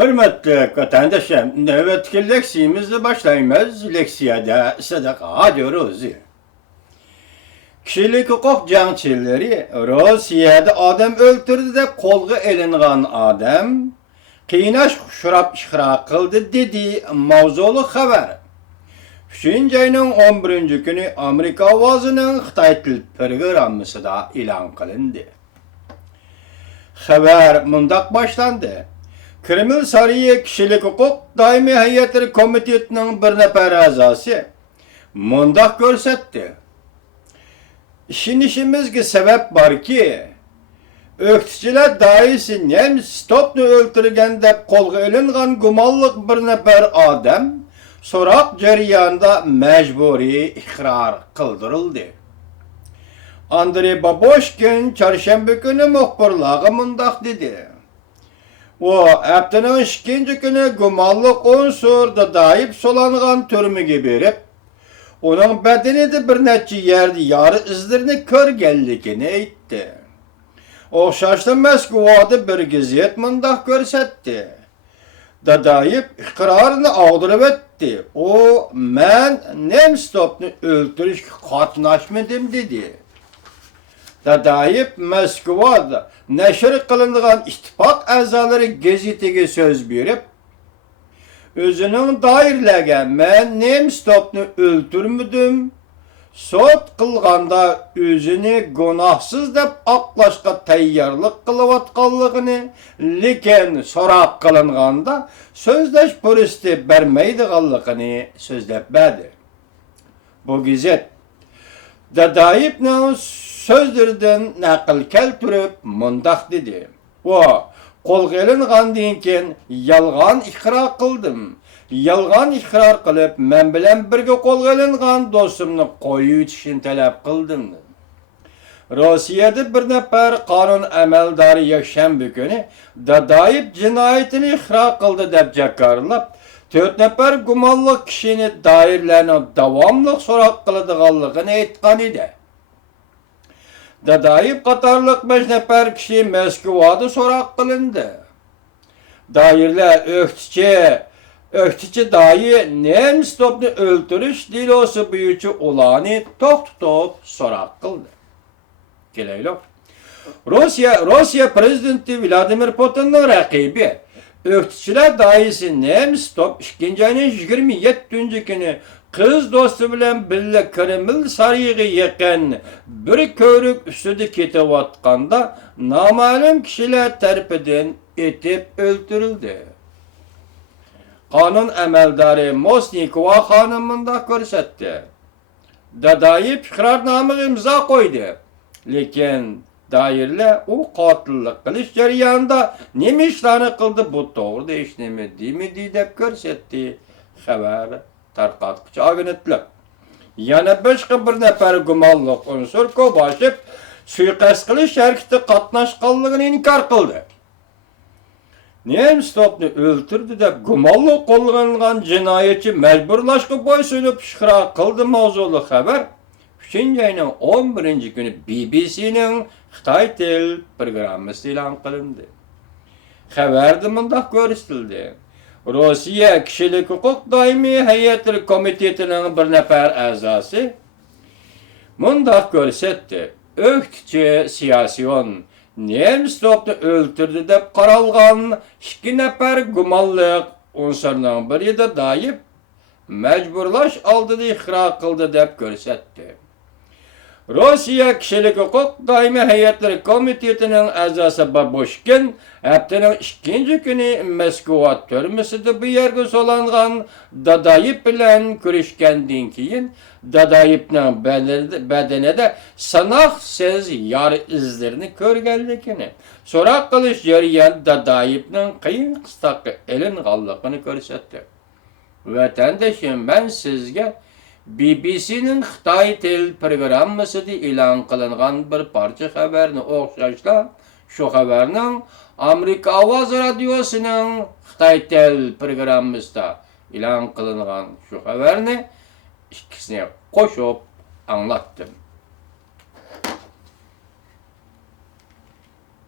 Hürmetli vatandaşım, nöbetki leksiyimizi başlayımız. Leksiyada sadaka diyoruz. Kişilik hukuk cangçileri Rusya'da adam öldürdü de kolga elingan adam qiynaş şurap işra kıldı dedi mavzulu haber. 3. ayının 11. günü Amerika avazının Xitay til programısı da ilan kılındı. Haber mundak başlandı. Kreml Sarayı Kişilik Hukuk Daimi Heyetleri Komitetinin bir nefer azası mundak görsetti. İşimizge sebep var ki öktüçüler daisi nem stopnu öldürgen dep kolga elingan gumallık bir nefer adam sorak jarayanda mecburi ikrar kıldırıldı. Andrei Baboshkin çarşamba günü muhbirlığa mundak dedi. O haftanın 2. günü gumallık unsur da dayıp solangan türmüge berip onun bedeni de bir neçe yerde yarı izlerini körgellikini eytti. Oxşaşlı Moskvada bir gazet mundak görsetti. Dadayıp ikrarını ağdırıp etti. O, men Nemstov'nu öldürüş katnaşmadım dedi. Dadayıp Moskvada neşir kılındıgan ittifak azaları gazetege söz berip, özünün dairlege men Nemstov'nu öldürmüdüm, sot kılganda özünü günahsız dep aklaşka tayyarlık kılıvatkallıgını, lekin sorak kılinganda sözleş pürüstü bermeydigallıgını sözlepmedi. Bu gazet Dadayip'nin sözlerden nakıl keltürüp mundak dedi. O, kolga elingandan yalgan ikrar kıldım. Yalgan ikrar kılıp men bilen birge kolga elingan dostumni koyup için talep kıldım. Rusya'da bir nefer kanun ameldari yakshanba günü Dadayip cinayetini ikrar kıldı dep jakarlap, 4 nefer gumanlı kişini dairlerine davamlı sorak kılıdığanlığını aytkan idi. Dadayip qatarlıq 5 nefer kişi Moskvada sorak kılındı. Dairler öktüçü dayı Nemstov'nu öldürüş dilosu büyücü olanı tutup sorak kıldı. Geleylo. Rusya prezidenti Vladimir Putin'in rakibi öktüçüler dayısı Nemstov 2. ayının 27. günü kız dostu bilen bille Kreml Sarayı'na yakın bir körük üstüde ketivatkanda namalum kişiler terpeden etip öldürüldü. Kanun emeldarı Mosnikova hanımında görsetti. Dadayip ikrarnamı imza koydu. Lekin dairle o katillik kılış jarayanda neme işlerini kıldı bu doğru işlemedi mi deyip görsetti. Haber tarqatqıcı agentlik. Yana başka bir nefer gumallık unsur kobaşıp suiqasd qilish hareketi qatnaşqanligini inkar qildi. Nemstov'nu öldürdü deb gumallık qo'llangan jinoyatchi majburlashga bo'ysunib ishra qildi mavzuli xabar 3. ayının 11. günü BBC'nin Xitay til programması e'lon qilindi. Xabarda mundaq ko'rsatildi. Rusya Kişilik Hukuk Daimi Heyetleri Komiteti'nin bir nefer azası mundak görsetti. Öktüçü siyasiyon Nemstov'nu öldürdü dep qaralgan 2 nefer gumallık unsurunun biri de dayıp mecburlaş aldı ikra kıldı dep görsetti. Rusya Kişilik Hukuk Daimi Heyetleri Komiteti'nin azası Baboshkin haftanın 2. günü Moskva türmesinde bu yerge solangan Dadayip bilen görüşkenden keyin Dadayip'nin bedene de sanaksız yar izlerini körgellikini sorak kılış jarayan Dadayip'nin kıyın kıstakı elin qallıqını görsetti. Vatandaşım ben sizge BBC'nin Xitay til programması da e'lon qilingan bir parça haberni o'xshashla şu haberning Amerika Ovoz Radiosu'nun Xitay til programmasida e'lon qilingan şu haberni ikkisini qo'shib anlattım.